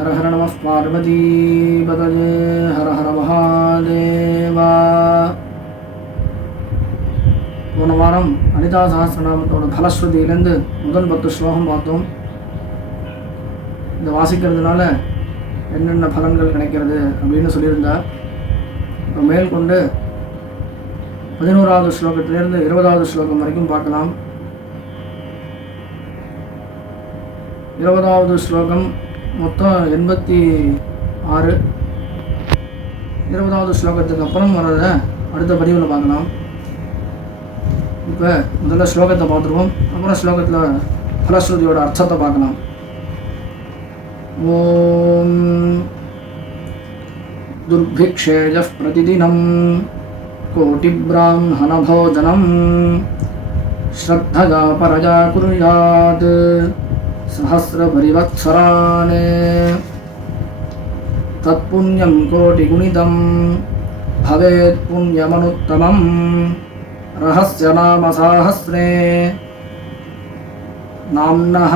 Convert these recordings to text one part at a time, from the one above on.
हर हर नमः पार्वतीपतये हर हर महादेवा. போன வாரம் அனிதா சஹஸ்ரநாமத்தோட பலஸ்ருதியிலேருந்து முதல் 10 ஸ்லோகம் பார்த்தோம். இந்த வாசிக்கிறதுனால என்னென்ன பலன்கள் கிடைக்கிறது அப்படின்னு சொல்லியிருந்தார். இப்போ மேற்கொண்டு 11வது ஸ்லோகத்திலேருந்து 20வது ஸ்லோகம் வரைக்கும் பார்க்கலாம். 20வது ஸ்லோகம் மொத்தம் 86. 20வது ஸ்லோகத்துக்கு அப்புறம் வர்றத அடுத்த பதிவில் பார்க்கலாம். இப்போ முதல்ல ஸ்லோகத்தை பார்த்துருவோம், அப்புறம் ஸ்லோகத்தில் பலஸ்ருதியோட அர்த்தத்தை பார்க்கலாம். ஓம் துர்பிக்ஷேஜ பிரதிதினம் கோட்டிப்ராஹ்மணபோஜனம் ஸ்ரத்தயா பரஜா குர்யாத் सहस्रपरिवत्सरान् तत्पुण्यं कोटिगुणितं भवेत् पुण्यमनुत्तमं रहस्यनामसाहस्रे नाम्नः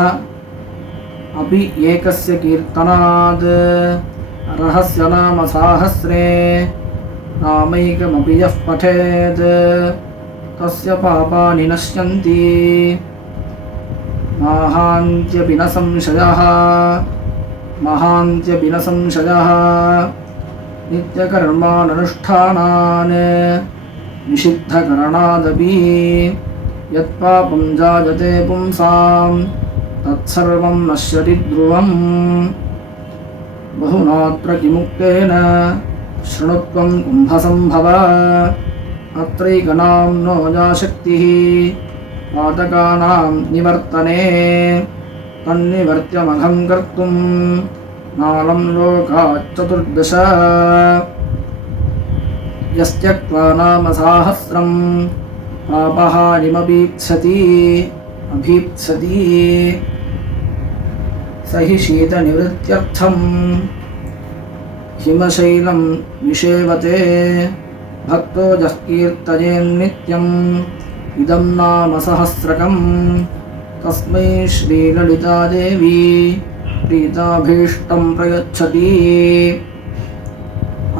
अपि एकस्य कीर्तनात् रहस्यनामसाहस्रे नामैकमपि यः पठेत् तस्य पापानि नश्यन्ति महान्त्यपि न संशयः नित्यकर्माननुष्ठानान् निषिद्धकरणादपि यत्पापं जायते पुंसां तत्सर्वं नश्यति ध्रुवम् बहुनात्र किमुक्तेन शृणुत्वं कुम्भसम्भव अत्रैकनाम्नो याशक्तिः पातकानां निवर्तने तन्निवर्त्यमघं कर्तुं नालं लोकाच्चतुर्दश यस्त्यक्त्वा नामसाहस्रं पापहानिमभीप्स्यति स हि शीतनिवृत्त्यर्थं हिमशैलं निषेवते भक्तो यः कीर्तयेन्नित्यम् इदं नाम सहस्रकं तस्मै श्रीललितादेवी प्रीताभीष्टं प्रयच्छति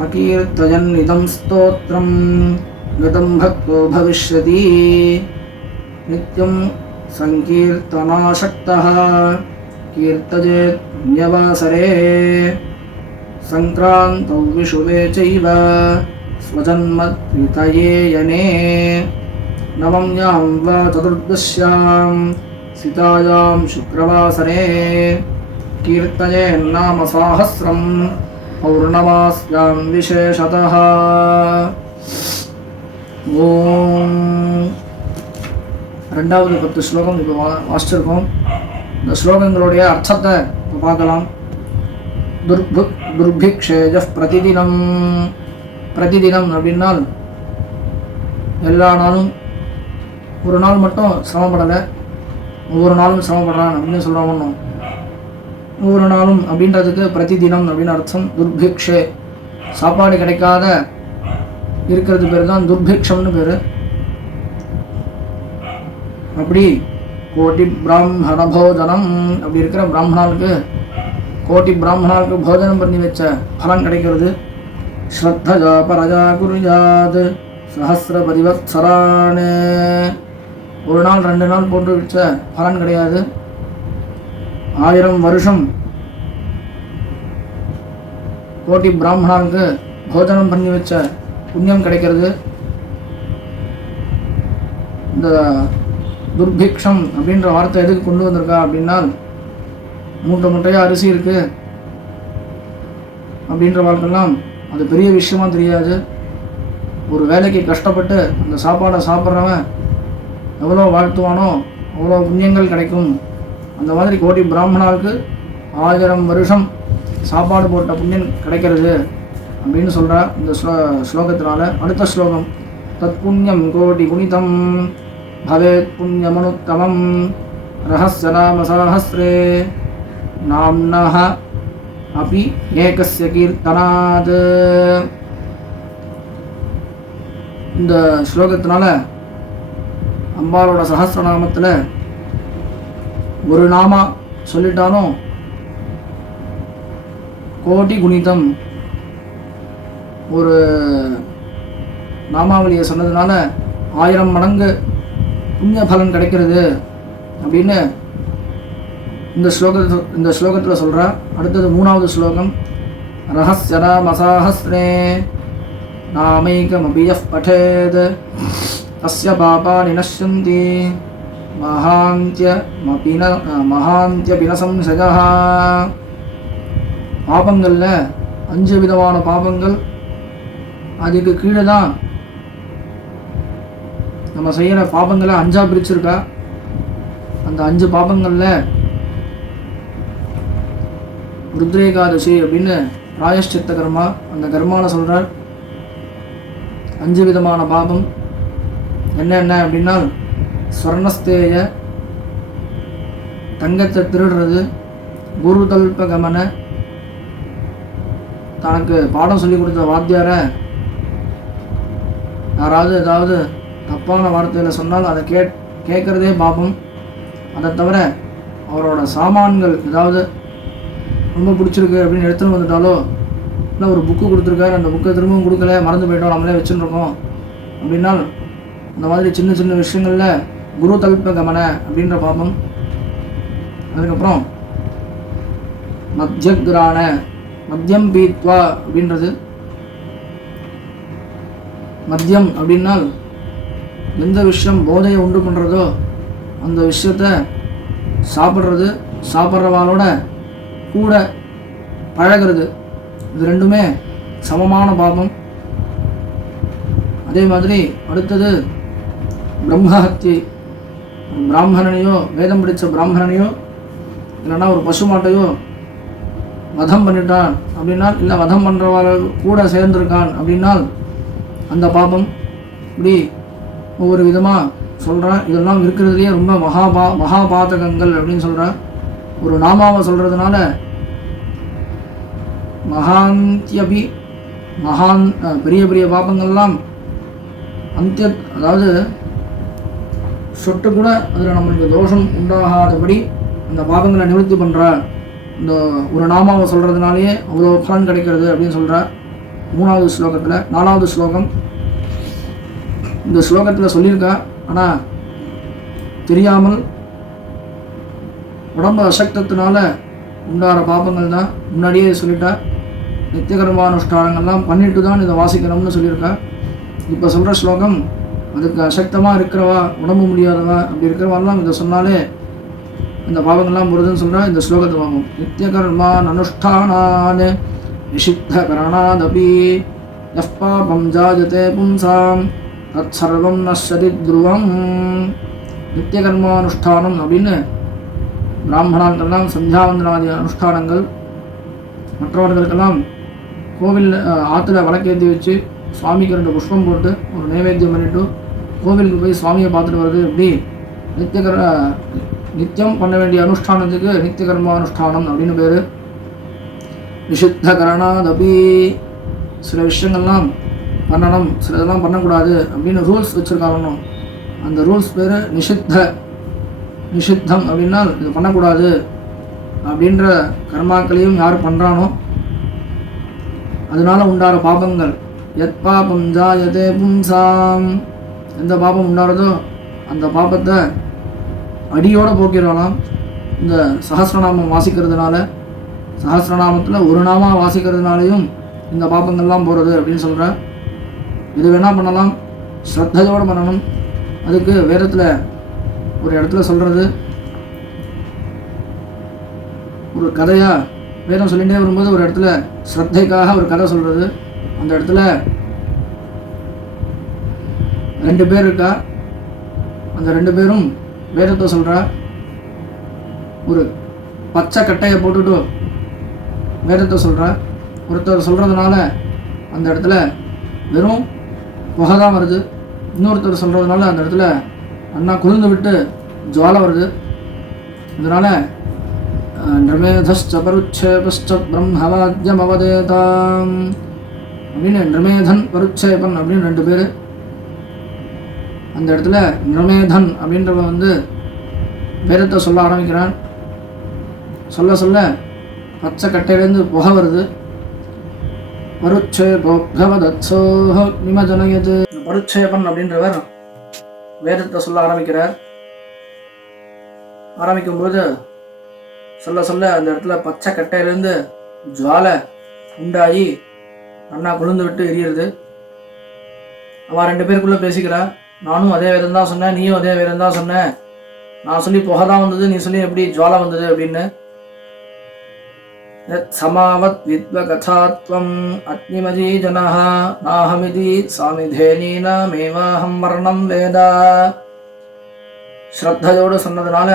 अकीर्तयन्निदं स्तोत्रं गतं भक्तो भविष्यति नित्यं संकीर्तनाशक्तः कीर्तयेत् पुण्यवासरे संक्रान्तौ विषुवे चैव स्वजन्मत्रितये यने नवम्यां वा चतुर्दश्यां सितायां शुक्रवासरे कीर्तयेन्नाम साहस्रं पौर्णमास्यां विशेषतः. ஓம். 2வது 10 ஸ்லோகம் இப்போ வாசிச்சிருக்கோம். இந்த ஸ்லோகங்களுடைய அர்த்தத்தை இப்போ பார்க்கலாம். துர்பிக்ஷேஜ பிரதிதினம். பிரதிதினம் அப்படின்னால் எல்லா நாளும், ஒரு நாள் மட்டும் சிரமப்படலை, ஒவ்வொரு நாளும் சிரமப்படுறான் அப்படின்னு சொல்கிறோம். ஒவ்வொரு நாளும் அப்படின்றதுக்கு பிரதிதினம் அப்படின்னு அர்த்தம். துர்பிக்ஷே, சாப்பாடு கிடைக்காத இருக்கிறது பேர் தான் துர்பிக்ஷம்னு பேர். அப்படி கோட்டி பிராமண போஜனம், அப்படி இருக்கிற பிராமணாளுக்கு, கோட்டி பிராமணாளுக்கு போஜனம் பண்ணி வச்ச பலன் கிடைக்கிறது. ஸ்ரத்தயா பரஜா குர்யாத் சஹஸ்ர பரிவத்சரானே. ஒரு நாள் 2 நாள் போட்டு வச்ச பலன் கிடையாது. 1000 வருஷம் கோட்டி பிராமணாவுக்கு போஜனம் பண்ணி வச்ச புண்ணியம் கிடைக்கிறது. இந்த துர்பிக்ஷம் அப்படின்ற வார்த்தை எதுக்கு கொண்டு வந்திருக்கா அப்படின்னால், மூட்டை மூட்டையாக அரிசி இருக்குது அப்படின்ற வாழ்க்கெல்லாம் அது பெரிய விஷயமா தெரியாது. ஒரு வேலைக்கு கஷ்டப்பட்டு அந்த சாப்பாடை சாப்பிட்றவன் எவ்வளோ வாழ்த்துவானோ அவ்வளோ புண்ணியங்கள் கிடைக்கும். அந்த மாதிரி கோடி பிராமணாவுக்கு 1000 வருஷம் சாப்பாடு போட்ட புண்ணியம் கிடைக்கிறது அப்படின்னு சொல்கிறா இந்த ஸ்லோகத்தினால. அடுத்த ஸ்லோகம், தத் புண்ணியம் கோடி குணிதம் பவேத் புண்ணியமனுத்தமம் ரஹஸ்ய நாம சஹஸ்ரே நாம்னஹ அபி ஏகஸ்ய கீர்த்தனாத். இந்த ஸ்லோகத்தினால அம்பாளோட சஹஸ்ரநாமத்தில் ஒரு நாமா சொல்லிட்டாலும் கோடி குணிதம் ஒரு நாமாவளியை சொன்னதுனால 1000 மடங்கு புண்ணிய பலன் கிடைக்கிறது அப்படின்னு இந்த ஸ்லோகத்தில் சொல்கிறா. அடுத்தது 3வது ஸ்லோகம். ரஹஸ்ய நாமசாஹஸ்ரே நாமைகமபியஃ படேத் தஸ்ய பாபானி நஷ்யந்தி மகாந்திய சம்சயः. பாபங்களில் 5 விதமான பாபங்கள், அதுக்கு கீழே தான் நம்ம செய்கிற பாபங்களை 5ஆக பிரிச்சிருக்கா. அந்த 5 பாபங்களில் ருத்ரேகாதசி அப்படின்னு பிராயஷ்சித்த கர்மா, அந்த கர்மாவில் சொல்கிறார் 5 விதமான பாபம் என்ன அப்படின்னா ஸ்வர்ணஸ்தேய தங்கத்தை திருடுறது, குருதல்ப கமன தனக்கு பாடம் சொல்லி கொடுத்த வாத்தியாரை யாராவது ஏதாவது தப்பான வார்த்தையில் சொன்னால் அதை கேட்குறதே பாபம். அதை தவிர அவரோட சாமான்கள் ஏதாவது ரொம்ப பிடிச்சிருக்கு அப்படின்னு எடுத்துன்னு வந்துட்டாலோ, இல்லை ஒரு புக்கு கொடுத்துருக்காரு, அந்த புக்கை திரும்பவும் கொடுக்கல, மறந்து போயிட்டோம், நம்மளே வச்சுருக்கோம் அப்படின்னா இந்த மாதிரி சின்ன சின்ன விஷயங்களில் குரு தல்ப கமன அப்படின்ற பாபம். அதுக்கப்புறம் மத்தியக்ரான மத்தியம் பீத்வா அப்படின்றது. மத்தியம் அப்படின்னால் எந்த விஷயம் போதையை உண்டு பண்ணுறதோ அந்த விஷயத்தை சாப்பிட்றது, சாப்பிட்றவாளோட கூட பழகிறது, இது ரெண்டுமே சமமான பாபம். அதே மாதிரி அடுத்தது பிரம்மஹத்தி. பிராமணனையோ, வேதம் படித்த பிராமணனையோ இல்லைன்னா ஒரு பசுமாட்டையோ வதம் பண்ணிட்டான் அப்படின்னால், இல்லை வதம் பண்ணுறவாள் கூட சேர்ந்துருக்கான் அப்படின்னால் அந்த பாபம். இப்படி ஒவ்வொரு விதமாக சொல்கிறேன். இதெல்லாம் இருக்கிறதுலையே ரொம்ப மகாபாதகங்கள் அப்படின்னு சொல்கிறேன். ஒரு நாமாவை சொல்கிறதுனால பெரிய பெரிய பாபங்கள்லாம் அதாவது சொட்டு கூட அதில் நம்மளுக்கு தோஷம் உண்டாகாதபடி அந்த பாபங்களை நிவர்த்தி பண்ணுற இந்த ஒரு நாமாவை சொல்கிறதுனாலேயே அவ்வளோ பலன் கிடைக்கிறது அப்படின்னு சொல்கிற 3வது ஸ்லோகத்தில். 4வது ஸ்லோகம். இந்த ஸ்லோகத்தில் சொல்லியிருக்கா, ஆனால் தெரியாமல் உடம்பு அசக்தத்தினால உண்டாகிற பாபங்கள் தான் முன்னாடியே சொல்லிட்டா. நித்தியகர்மானுஷ்டானங்கள்லாம் பண்ணிட்டு தான் இதை வாசிக்கணும்னு சொல்லியிருக்கா. இப்போ சொல்கிற ஸ்லோகம் அதுக்கு அசக்தமாக இருக்கிறவா, உடம்பு முடியாதவா, அப்படி இருக்கிறவாலாம் இதை சொன்னாலே இந்த பாவங்கள்லாம் போகிறதுன்னு சொல்கிறா. இந்த ஸ்லோகத்தை வாங்கும். நித்தியகர்மான் அனுஷ்டானான் நிஷித்த கரணாதபி யஃ பாபம் ஜாயதே பும்சாம் தத் சர்வம் நஷ்யதி த்ருவம். நித்தியகர்மானுஷ்டானம் அப்படின்னு பிராமணாக்கெல்லாம் சந்தியாவந்தனாதி அனுஷ்டானங்கள், மற்றவர்களுக்கெல்லாம் கோவில் ஆற்றுல விளக்கேற்றி வச்சு சுவாமிக்கு 2 புஷ்பம் போட்டு ஒரு நைவேத்தியம் பண்ணிவிட்டு கோவிலுக்கு போய் சுவாமியை பார்த்துட்டு வருது. இப்படி நித்தியம் பண்ண வேண்டிய அனுஷ்டானத்துக்கு நித்தியகர்மானுஷ்டானம் அப்படின்னு பேர். நிஷித்த கரணாதபி சில விஷயங்கள்லாம் பண்ணணும், சில இதெல்லாம் பண்ணக்கூடாது அப்படின்னு ரூல்ஸ் வச்சுருக்காங்க. அந்த ரூல்ஸ் பேர் நிஷித்தம் அப்படின்னா இது பண்ணக்கூடாது அப்படின்ற கர்மாக்களையும் யார் பண்ணுறானோ அதனால் உண்டாகிற பாபங்கள். யத் பாபம் ஜாயதே பும்சாம், எந்த பாபம் உண்டாகிறதோ அந்த பாபத்தை அடியோடு போக்கிடலாம். இந்த சஹஸ்ரநாமம் வாசிக்கிறதுனால, சஹஸ்ரநாமத்தில் ஒரு நாமா வாசிக்கிறதுனாலையும் இந்த பாபங்கள்லாம் போகிறது அப்படின்னு சொல்கிறேன். இது வேணால் பண்ணலாம், ஸ்ரத்தையோடு பண்ணணும். அதுக்கு வேதத்தில் ஒரு இடத்துல சொல்கிறது, ஒரு கதையாக வேதம் சொல்லிகிட்டே வரும்போது ஒரு இடத்துல ஸ்ரத்தைக்காக ஒரு கதை சொல்கிறது. அந்த இடத்துல 2 பேர் இருக்கா. அந்த 2 பேரும் வேதத்தை சொல்கிறா. ஒரு பச்சை கட்டையை போட்டுட்டு வேதத்தை சொல்கிறா. ஒருத்தர் சொல்கிறதுனால அந்த இடத்துல வெறும் புகை தான் வருது. இன்னொருத்தர் சொல்கிறதுனால அந்த இடத்துல அண்ணா குளிர்ந்து விட்டு ஜுவாலை வருது. இதனால் நிர்மேதஸ்ச பருட்சேபஸ்ச பிரம்மவாத்யம் அவதேதாம் அப்படின்னு நிர்மேதன் பருட்சேபன் அப்படின்னு 2 பேர். அந்த இடத்துல நிர்மேதன் அப்படின்றவன் வேதத்தை சொல்ல ஆரம்பிக்கிறான். சொல்ல சொல்ல பச்சை கட்டையிலேருந்து புகை வருது. பருட்சேபோக்பவதத்சோஹ நிமஜனயது. பருட்சேபன் அப்படின்றவர் வேதத்தை சொல்ல ஆரம்பிக்கிறார். ஆரம்பிக்கும்போது சொல்ல சொல்ல அந்த இடத்துல பச்சை கட்டையிலேருந்து ஜுவாலை உண்டாகி அண்ணா கொழுந்து விட்டு எரியிறது. அவன் 2 பேருக்குள்ளே பேசிக்கிறா. நானும் அதே வேதம் தான் சொன்னேன், நீயும் அதே வேதம் தான் சொன்ன. நான் சொல்லி புகை தான் வந்தது, நீ சொல்லி எப்படி ஜுவாலை வந்தது அப்படின்னு. சமாவத் வித்வகதாத்வம் அக்னிமஜீ ஜனஹ நாஹமிதி சாமிதேனீனாமேவாஹம் வர்ணம் வேதா. ஸ்ரத்தையோடு சொன்னதுனால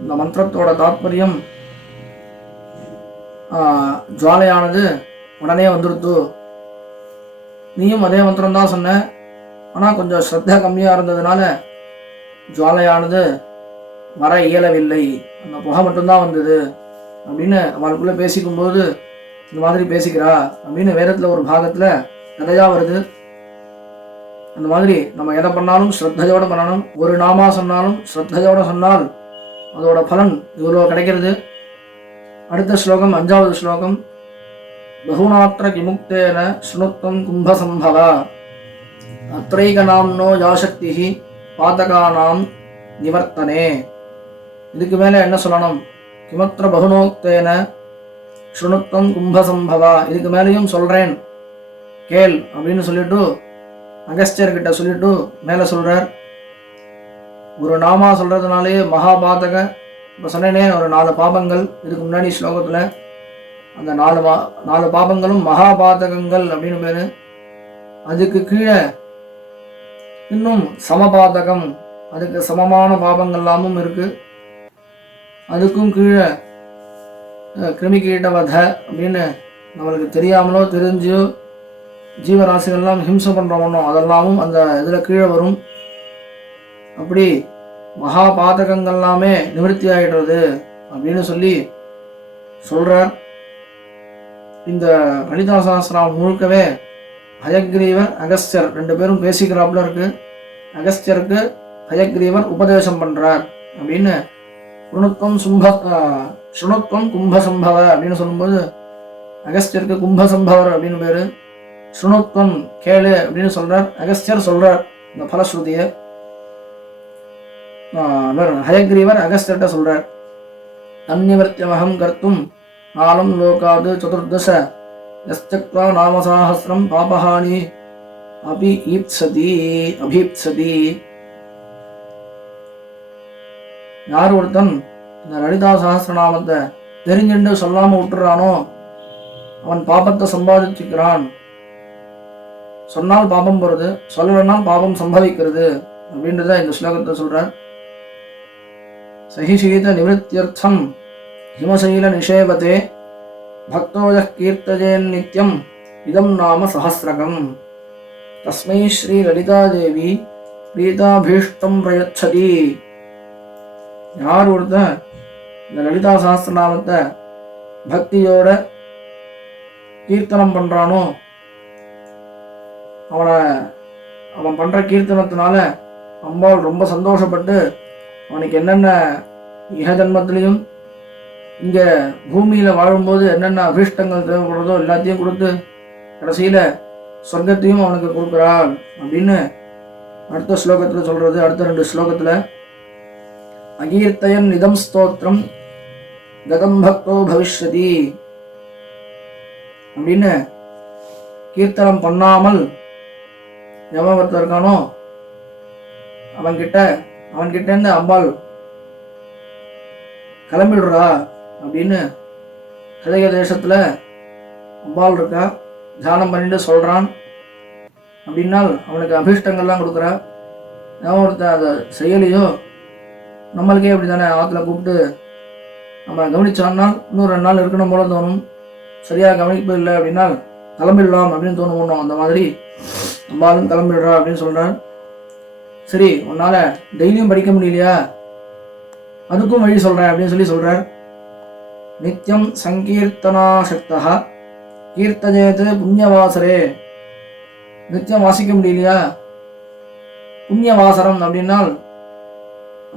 இந்த மந்திரத்தோட தாத்பரியம் ஜுவாலையானது உடனே வந்துடுத்து. நீயும் அதே மந்திரம் தான் சொன்ன, ஆனால் கொஞ்சம் ஸ்ரத்த கம்மியாக இருந்ததுனால ஜுவாலையானது வர இயலவில்லை, அந்த புகை மட்டும்தான் வந்தது அப்படின்னு அவளுக்குள்ளே பேசிக்கும்போது இந்த மாதிரி பேசிக்கிறா அப்படின்னு வேதத்தில் ஒரு பாகத்தில் கதையாக வருது. அந்த மாதிரி நம்ம எதை பண்ணாலும் ஸ்ரத்தையோடு பண்ணணும். ஒரு நாமா சொன்னாலும் ஸ்ரத்தையோடு சொன்னால் அதோட பலன் இவ்வளோ கிடைக்கிறது. அடுத்த ஸ்லோகம் 5வது ஸ்லோகம். பகுநாத்திர கிமுக்தேன ஸ்ருணுத்வம் கும்பசம்பவ அத்ரைகநாம்னோ யாசக்தி பாதகானாம் நிவர்த்தனே. இதுக்கு மேலே என்ன சொல்லணும்? கிமத்திர பகுனோக்தேன ஸ்ருணுத்வம் கும்பசம்பவா. இதுக்கு மேலேயும் சொல்கிறேன் கேள் அப்படின்னு சொல்லிட்டு அகஸ்தியர்கிட்ட சொல்லிட்டு மேலே சொல்கிறார். ஒரு நாமா சொல்கிறதுனாலே மகாபாதக, இப்போ சொன்னேனே ஒரு 4 பாபங்கள் இதுக்கு முன்னாடி ஸ்லோகத்தில், அந்த 4 பாபங்களும் மகாபாதகங்கள் அப்படின்னு பேர். அதுக்கு கீழே இன்னும் சமபாதகம், அதுக்கு சமமான பாபங்கள் எல்லாமும் இருக்குது. அதுக்கும் கீழே கிருமிகீட்டவத அப்படின்னு நம்மளுக்கு தெரியாமலோ தெரிஞ்சோ ஜீவராசிகள்லாம் ஹிம்சை பண்ணுறோமோ அதெல்லாமும் அந்த இதில் கீழே வரும். அப்படி மகாபாதகங்கள்லாமே நிவர்த்தி ஆகிடுறது அப்படின்னு சொல்லி சொல்கிறார். இந்த லலிதா சஹஸ்ரநாமம் முழுக்கவே ஹயக்ரீவர் அகஸ்தியர் 2 பேரும் பேசிக்கிறாப்புல இருக்கு. அகஸ்தியருக்கு ஹயக்ரீவர் உபதேசம் பண்ணுறார் அப்படின்னு. ஸ்ருணுத்வம் கும்பசம்பவ அப்படின்னு சொல்லும்போது அகஸ்தியருக்கு கும்பசம்பவர் அப்படின்னு பேர். ஸ்ருணுத்வம் கேளு அப்படின்னு சொல்கிறார். அகஸ்தியர் சொல்கிறார் இந்த பலஸ்ருதியை. ஹயக்ரீவர் அகஸ்தியர்கிட்ட சொல்கிறார். தன்னிவர்த்தியமகம் கர்த்தும் நாலம் லோகாது சதுர்தச யஸ்தக்வா நாமசாஹஸ்ரம் பாபஹானி அபீப்சதி. யார் ஒருத்தன் இந்த லலிதா சஹஸ்ரநாமத்தை தெரிஞ்சுட்டு சொல்லாமல் விட்டுறானோ அவன் பாபத்தை சம்பாதிச்சுக்கிறான். சொன்னால் பாபம் போகிறது, சொல்லலைனால் பாபம் சம்பவிக்கிறது அப்படின்றத இந்த ஸ்லோகத்தை சொல்கிறார். சஹிஷீத நிவத்தியர்த்தம் ஹிமசைல நிஷேவதே பக்தோஜ கீர்த்தஜேன் நித்யம் இதம் நாம சஹஸ்ரகம் தஸ்மை ஸ்ரீ லலிதா தேவி பிரீதாபீஷ்டம் பிரயச்சதி. யார் ஒருத்தன் இந்த லலிதா சஹஸ்ரநாமத்தை பக்தியோட கீர்த்தனம் பண்ணுறானோ அவன் பண்ணுற கீர்த்தனத்தினால அம்பாள் ரொம்ப சந்தோஷப்பட்டு அவனுக்கு என்னென்ன இஹ ஜன்மத்திலையும் இங்கே பூமியில் வாழும்போது என்னென்ன அபீஷ்டங்கள் தேவைப்படுறதோ எல்லாத்தையும் கொடுத்து கடைசியில் சொர்க்கத்தையும் அவனுக்கு கொடுக்குறாள் அப்படின்னு அடுத்த ஸ்லோகத்தில் சொல்கிறது. அடுத்த 2 ஸ்லோகத்தில் அகீர்த்தயன் இதம் ஸ்தோத்திரம் கதம் பக்தோ பவிஷ்யதி அப்படின்னு கீர்த்தனம் பண்ணாமல் எவன் ஒருத்தர் இருக்கானோ அவன்கிட்டேருந்து அம்பாள் கிளம்பிடுறா அப்படின்னு கதைக தேசத்தில் அம்பாள் இருக்கா. தியானம் பண்ணிட்டு சொல்கிறான் அப்படின்னால் அவனுக்கு அபீஷ்டங்கள்லாம் கொடுக்குறா. எவன் ஒருத்தன் அதை செய்யலையோ நம்மளுக்கே அப்படி தானே ஆற்றுல கூப்பிட்டு நம்ம கவனிச்சான்னால் இன்னும் 2 நாள் இருக்கணும் போல தோணும். சரியாக கவனிப்பு இல்லை அப்படின்னா கிளம்பிடலாம் அப்படின்னு தோணும். அந்த மாதிரி அம்பாலும் கிளம்பிடுறா அப்படின்னு சொல்கிறார். சரி, உன்னால் டெய்லியும் படிக்க முடியலையா, அதுக்கும் வழி சொல்கிறேன் அப்படின்னு சொல்கிறார். நித்தியம் சங்கீர்த்தனாசக்தா கீர்த்தஜேது புண்ணியவாசரே. நித்தியம் வாசிக்க முடியலையா, புண்ணியவாசரம் அப்படின்னால்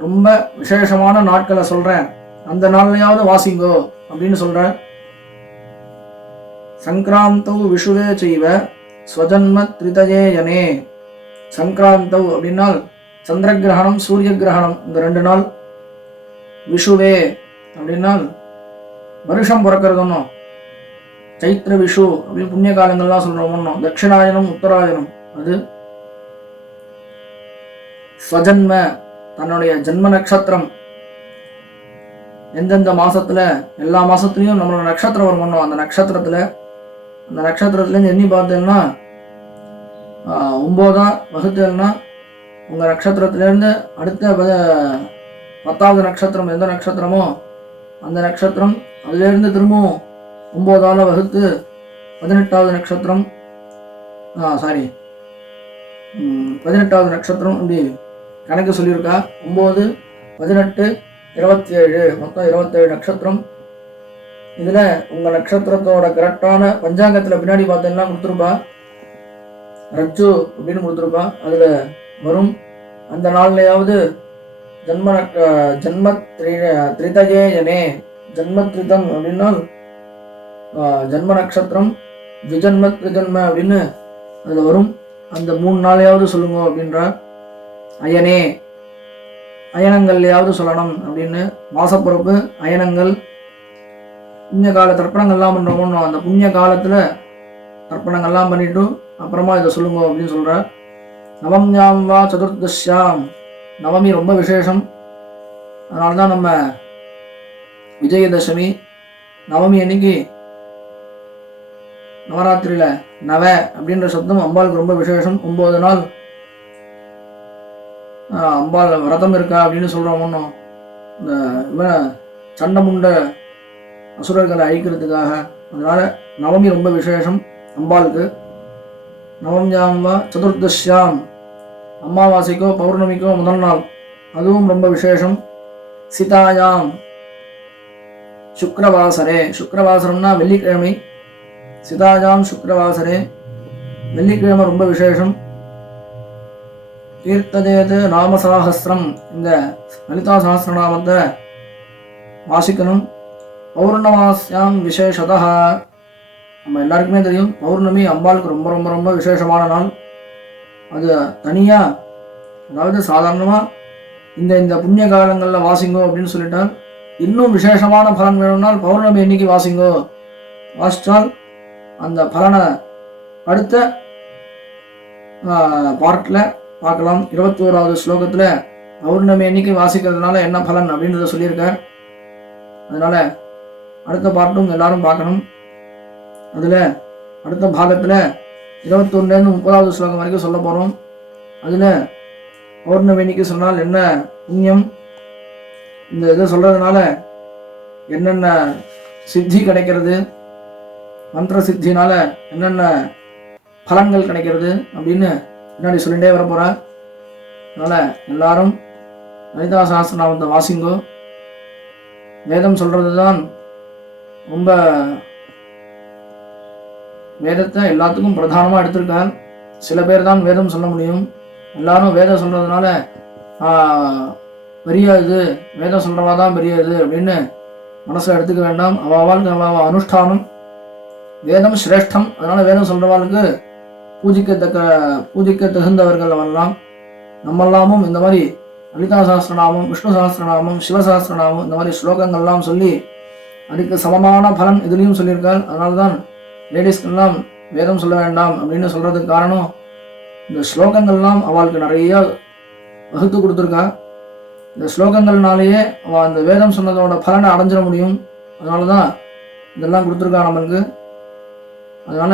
ரொம்ப விசேஷமான நாட்களை சொல்கிறேன், அந்த நாள்லையாவது வாசிங்கோ அப்படின்னு சொல்ற. சங்கிராந்தௌ விஷுவே செய்வ ஸ்வஜன்ம திரிதயேயனே. சங்கிராந்தௌ அப்படின்னால் சந்திர கிரகணம் சூரிய கிரகணம் இந்த 2 நாள். விஷுவே அப்படின்னால் வருஷம் பிறக்கிறதுன்னு. சைத்திர விஷு அப்படின்னு புண்ணிய காலங்கள்லாம் சொல்றோம். தட்சிணாயனம் உத்தராயணம் அது. ஸ்வஜன்ம தன்னுடைய ஜென்ம நட்சத்திரம் எந்தெந்த மாசத்துல, எல்லா மாசத்துலயும் நம்மளோட நட்சத்திரம் வரும். அந்த நட்சத்திரத்துலேருந்து எண்ணி பார்த்தேன்னா 9 வகுத்தேன்னா உங்க நட்சத்திரத்திலேருந்து அடுத்த 10வது நட்சத்திரம் எந்த நட்சத்திரமோ அந்த நட்சத்திரம், அதுலேருந்து திரும்பவும் 9ஆல் வகுத்து 18வது நட்சத்திரம், 18வது நட்சத்திரம் இப்படி கணக்கு சொல்லியிருக்கா. 9, 18, 27 மொத்தம் 27 நட்சத்திரம். இதுல உங்க நட்சத்திரத்தோட கரெக்டான பஞ்சாங்கத்துல பின்னாடி பார்த்தீங்கன்னா கொடுத்துருப்பா, ரஜ்ஜு அப்படின்னு கொடுத்துருப்பா. அதுல வரும் அந்த நாள்லையாவது ஜன்ம திரிதயேயனே. ஜன்மத்ரிதம் அப்படின்னா ஜன்ம நட்சத்திரம், விஜன்ம திரிஜன்ம அப்படின்னு அதுல வரும். அந்த 3 நாளையாவது சொல்லுங்க அப்படின்ற. அயனே அயனங்கள்லையாவது சொல்லணும் அப்படின்னு. மாசப்பிறப்பு அயனங்கள், புண்ணிய கால தர்ப்பணங்கள்லாம் பண்ணுறோமோ அந்த புண்ணிய காலத்துல தர்ப்பணங்கள்லாம் பண்ணிட்டு அப்புறமா இதை சொல்லுங்க அப்படின்னு சொல்ற. நவம்யாம் வா சதுர்தஷ்யாம். நவமி ரொம்ப விசேஷம். அதனால்தான் நம்ம விஜயதசமி நவமி அன்னைக்கு நவராத்திரியில நவ அப்படின்ற சப்தம் அம்பாளுக்கு ரொம்ப விசேஷம். 9 நாள் அம்பாள் விரதம் இருக்கா அப்படின்னு சொல்றோம். ஒன்றும் இந்த சண்டமுண்ட அசுரர்களை அழிக்கிறதுக்காக. அதனால நவமி ரொம்ப விசேஷம் அம்பாளுக்கு. நவம்யாம் சதுர்தஷ்யாம், அமாவாசைக்கோ பௌர்ணமிக்கோ முதல் நாள், அதுவும் ரொம்ப விசேஷம். சிதாயாம் சுக்ரவாசரே. சுக்ரவாசரம்னா வெள்ளிக்கிழமை. சிதாயாம் சுக்ரவாசரே, வெள்ளிக்கிழமை ரொம்ப விசேஷம். கீர்த்ததேது நாமசாகஸ்திரம், இந்த லலிதா சஹஸ்ரநாமத்தை வாசிக்கணும். பௌர்ணமாஸ்யாம் விசேஷதா. நம்ம எல்லாருக்குமே தெரியும் பௌர்ணமி அம்பாளுக்கு ரொம்ப ரொம்ப ரொம்ப விசேஷமான நாள். அது தனியா, அதாவது சாதாரணமா இந்த புண்ணிய காலங்களில் வாசிங்கோ அப்படின்னு சொல்லிட்டால், இன்னும் விசேஷமான பலன் வேணும்னால் பௌர்ணமி இன்னைக்கு வாசிங்கோ. வாசித்தால் அந்த பலனை அடுத்த பார்ட்ல பார்க்கலாம். 21வது ஸ்லோகத்துல பௌர்ணமி அன்னைக்கு வாசிக்கிறதுனால என்ன பலன் அப்படின்றத சொல்லியிருக்கார். அதனால அடுத்த பார்ட்டும் எல்லாரும் பார்க்கணும். அதுல அடுத்த பாகத்துல 21லேருந்து 30வது ஸ்லோகம் வரைக்கும் சொல்ல போறோம். அதுல பௌர்ணமி அன்னைக்கு சொன்னால் என்ன புண்ணியம், இந்த இதை சொல்றதுனால என்னென்ன சித்தி கிடைக்கிறது, மந்திர சித்தினால என்னென்ன பலன்கள் கிடைக்கிறது அப்படின்னு பின்னாடி சொல்லிட்டே வர போற. அதனால எல்லாரும் லலிதா சஹஸ்ரநாமத்தை வாசிங்கோ. வேதம் சொல்றதுதான் ரொம்ப, வேதத்தை எல்லாத்துக்கும் பிரதானமா எடுத்திருக்கார். சில பேர் தான் வேதம் சொல்ல முடியும். எல்லாரும் வேதம் சொல்றதுனால பெரிய இது, வேதம் சொல்றவா தான் பெரிய இது அப்படின்னு மனசுல எடுத்துக்க வேண்டாம். அவ அனுஷ்டானம் வேதம் சிரேஷ்டம். அதனால வேதம் சொல்றவாளுக்கு பூஜிக்க தகுந்தவர்கள் வரலாம். நம்மெல்லாமும் இந்த மாதிரி லலிதா சஹஸ்ரநாமம், விஷ்ணு சஹஸ்ரநாமம், சிவ சஹஸ்ரநாமம் இந்த மாதிரி ஸ்லோகங்கள்லாம் சொல்லி அதுக்கு சமமான பலன் இதுலேயும் சொல்லியிருக்கார். அதனால்தான் லேடிஸ்க்கெல்லாம் வேதம் சொல்ல வேண்டாம் அப்படின்னு சொல்றதுக்கு காரணம், இந்த ஸ்லோகங்கள்லாம் அவளுக்கு நிறைய வகுத்து கொடுத்துருக்கா. இந்த ஸ்லோகங்கள்னாலேயே அவள் அந்த வேதம் சொன்னதோட பலனை அடைஞ்சிட முடியும். அதனால தான் இதெல்லாம் கொடுத்துருக்கா நம்மளுக்கு. அதனால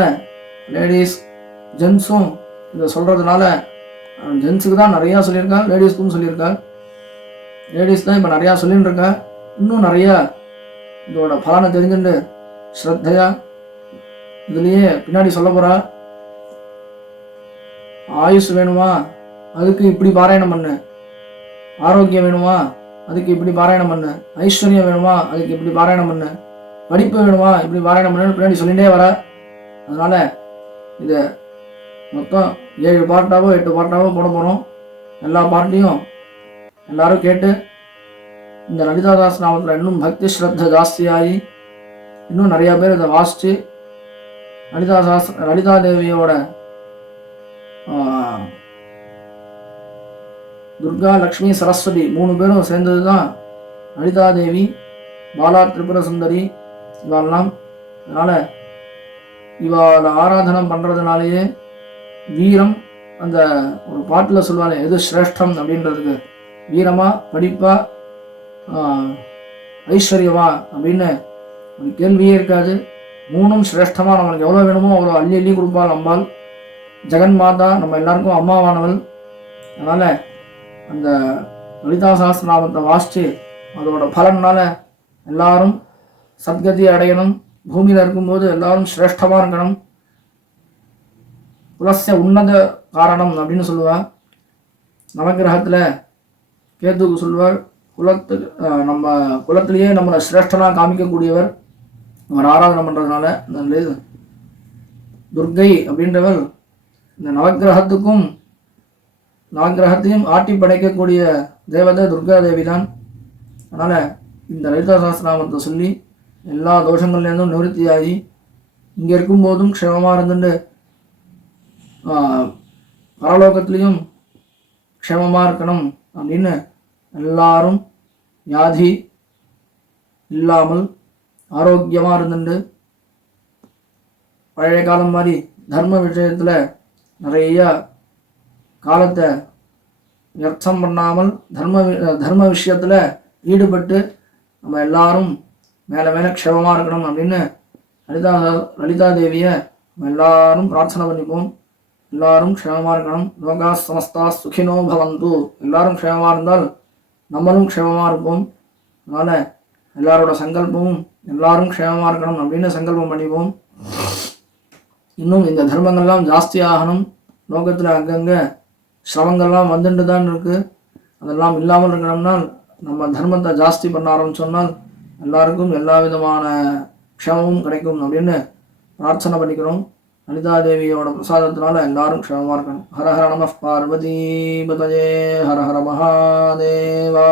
லேடிஸ் ஜென்ஸும் இதை சொல்றதுனால, ஜென்ஸுக்கு தான் நிறையா சொல்லியிருக்கா, லேடிஸ்க்கும் சொல்லியிருக்கா. லேடிஸ் தான் இப்போ நிறையா சொல்லிட்டு இருக்கா. இன்னும் நிறைய இதோட பலனை தெரிஞ்சுட்டு ஸ்ரத்தையா இதுலேயே பின்னாடி சொல்ல போறா. ஆயுஷ் வேணுமா, அதுக்கு இப்படி பாராயணம் பண்ணு. ஆரோக்கியம் வேணுமா, அதுக்கு இப்படி பாராயணம் பண்ணு. ஐஸ்வர்யம் வேணுமா, அதுக்கு இப்படி பாராயணம் பண்ணு. படிப்பு வேணுமா, இப்படி பாராயணம் பண்ணுன்னு பின்னாடி சொல்லிகிட்டே வர. அதனால இதை மொத்தம் 7 பார்ட்டாவோ 8 பார்ட்டாவோ போட போகிறோம். எல்லா பார்ட்டையும் எல்லாரும் கேட்டு இந்த லலிதா சஹஸ்ரநாமத்தில் இன்னும் பக்தி ஸ்ரத்த ஜாஸ்தியாகி இன்னும் நிறையா பேர் இதை வாசித்து லலிதா தேவியோட துர்கா, லக்ஷ்மி, சரஸ்வதி 3 பேரும் சேர்ந்தது தான் லலிதா தேவி, பாலா திரிபுர சுந்தரி இவெல்லாம். அதனால் இவளை ஆராதனம் பண்ணுறதுனாலேயே வீரம், அந்த ஒரு பாட்டில் சொல்லுவாங்க எது சிரேஷ்டம் அப்படின்றதுக்கு, வீரமா, படிப்பா, ஐஸ்வர்யமா அப்படின்னு ஒரு கேள்வியே இருக்காது. 3ம் சிரேஷ்டமாக நம்மளுக்கு எவ்வளோ வேணுமோ அவ்வளோ அள்ளி அள்ளி கொடுப்பாள் அம்பாள். ஜெகன் மாதா, நம்ம எல்லாருக்கும் அம்மாவானவள். அதனால் அந்த லலிதா சஹஸ்ரநாமத்தை வாசித்து அதோட பலனால எல்லாரும் சத்கதி அடையணும். பூமியில் இருக்கும்போது எல்லாரும் சிரேஷ்டமாக இருக்கணும். குலசிய உன்னத காரணம் அப்படின்னு சொல்லுவாள். நவகிரகத்தில் கேதுக்கு சொல்லுவார், நம்ம குலத்திலேயே நம்மளை சிரேஷ்டனாக காமிக்கக்கூடியவர் அவர் ஆராதனை பண்ணுறதுனால. இந்த துர்கை அப்படின்றவர் இந்த நவகிரகத்தையும் ஆட்டி படைக்கக்கூடிய தேவதை துர்கா தேவி தான். அதனால் இந்த லலிதா சஹஸ்ரநாமத்தை சொல்லி எல்லா தோஷங்கள்லேருந்தும் நிவர்த்தியாகி இங்கே இருக்கும்போதும் க்ஷேமமாக இருந்துட்டு பரலோகத்திலையும் க்ஷேமமாக இருக்கணும் அப்படின்னு எல்லாரும் வியாதி இல்லாமல் ஆரோக்கியமாக இருந்துட்டு பழைய காலம் மாதிரி தர்ம விஷயத்தில் நிறையா காலத்தை வியர்த்தம் பண்ணாமல் தர்ம விஷயத்தில் ஈடுபட்டு நம்ம எல்லாரும் மேலே மேலே க்ஷேமமாக இருக்கணும் அப்படின்னு லலிதா தேவியை நம்ம எல்லாரும் பிரார்த்தனை பண்ணிப்போம். எல்லாரும் க்ஷேமமாக இருக்கணும். லோகா சமஸ்தா சுகினோ பவந்து. எல்லாரும் க்ஷேமமாக இருந்தால் நம்மளும் க்ஷேமமாக இருப்போம். அதனால் எல்லாரோட சங்கல்பமும் எல்லாரும் க்ஷேமமாக இருக்கணும் அப்படின்னு சங்கல்பம் பண்ணிப்போம். இன்னும் இந்த தர்மங்கள்லாம் ஜாஸ்தி ஆகணும். லோகத்தில் அங்கங்கே சிரமங்கள்லாம் வந்துட்டு தான் இருக்குது. அதெல்லாம் இல்லாமல் இருக்கணும்னால் நம்ம தர்மத்தை ஜாஸ்தி பண்ண ஆரம்பிச்சோம்னால் எல்லாருக்கும் எல்லா விதமான க்ஷேமமும் கிடைக்கும் அப்படின்னு பிரார்த்தனை பண்ணிக்கிறோம். லலிதா தேவியோட பிரசாதத்தினால எல்லாரும் க்ஷேமமாக இருக்கணும். ஹர ஹர நம பார்வதி பதயே ஹர ஹர மகாதேவா.